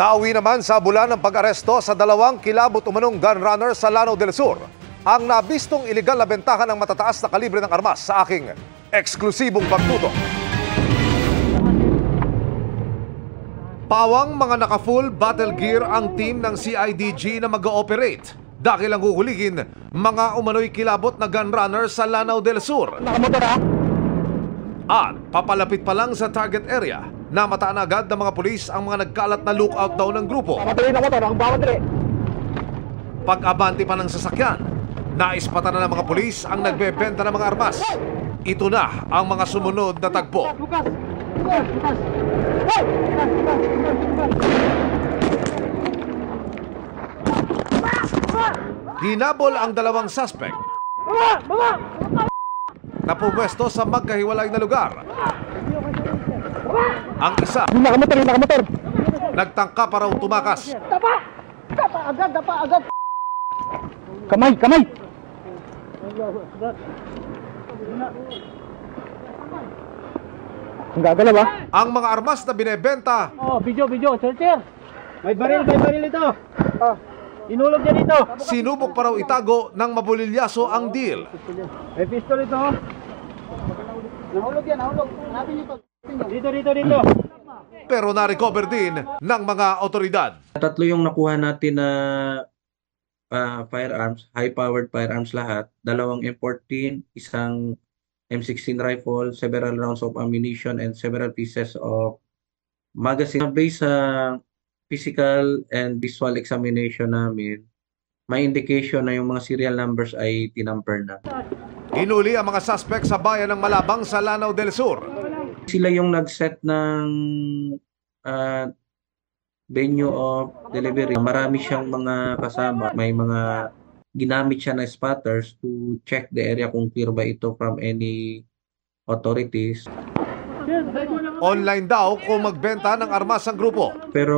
Nauwi naman sa bulan ng pag-aresto sa dalawang kilabot umanong gun runner sa Lanao del Sur. Ang nabistong iligal na bentahan ng matataas na kalibre ng armas sa aking eksklusibong pagtutok. Pawang mga naka-full battle gear ang team ng CIDG na mag-ooperate dahil ang huhuligin mga umano'y kilabot na gun runner sa Lanao del Sur. At papalapit pa lang sa target area, namataan agad ng mga pulis ang mga nagkalat na lookout daw ng grupo. Pag-abanti pa ng sasakyan, naispatan na ng mga pulis ang nagbebenta ng mga armas. Ito na ang mga sumunod na tagpo. Hinabol ang dalawang suspect na pumwesto sa magkahiwalay na lugar. Ang isa nagtangka para tumakas. Dapa agad. Kamay. Ang gagalaw ba? Ang mga armas na binebenta. Video, sir. May baril ito. Inulog niya dito. Sinubok pa raw itago ng mabulilyaso ang deal. May pistol ito. Nahulog yan. Hanapin ito. Dito. Pero na-recover din ng mga otoridad. Tatlo yung nakuha natin na firearms, high-powered firearms lahat. Dalawang M14, isang M16 rifle, several rounds of ammunition, and several pieces of magazine. Based sa physical and visual examination namin, may indication na yung mga serial numbers ay tinamper na. Hinuli ang mga suspect sa bayan ng Malabang sa Lanao del Sur. Sila yung nag-set ng venue of delivery. Marami siyang mga kasama. May mga ginamit siya na spotters to check the area kung clear ba ito from any authorities. Online daw kung magbenta ng armas ang grupo. Pero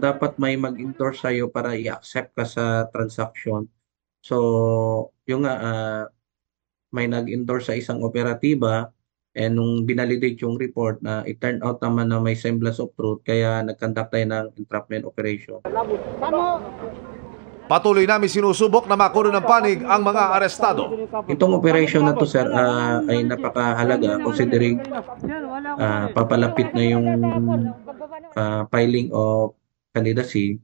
dapat may mag-endorse sa'yo para i-accept ka sa transaction. So, yung may nag-endorse sa isang operatiba, and nung binalidate yung report na it turned out naman na may semblance of truth, kaya nag-conduct tayo ng entrapment operation. Patuloy namin sinusubok na makuha ng panig ang mga arestado. Itong operation na to, sir, ay napakahalaga considering papalapit na yung filing of candidacy,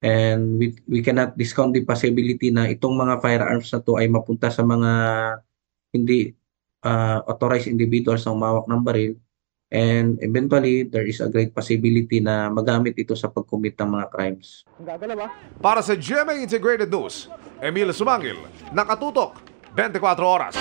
and we cannot discount the possibility na itong mga firearms na to ay mapunta sa mga hindi authorized individuals na umawak ng baril, and eventually there is a great possibility na magamit ito sa pag-commit ng mga crimes. Para sa GMA Integrated News, Emil Sumangil, nakatutok 24 oras.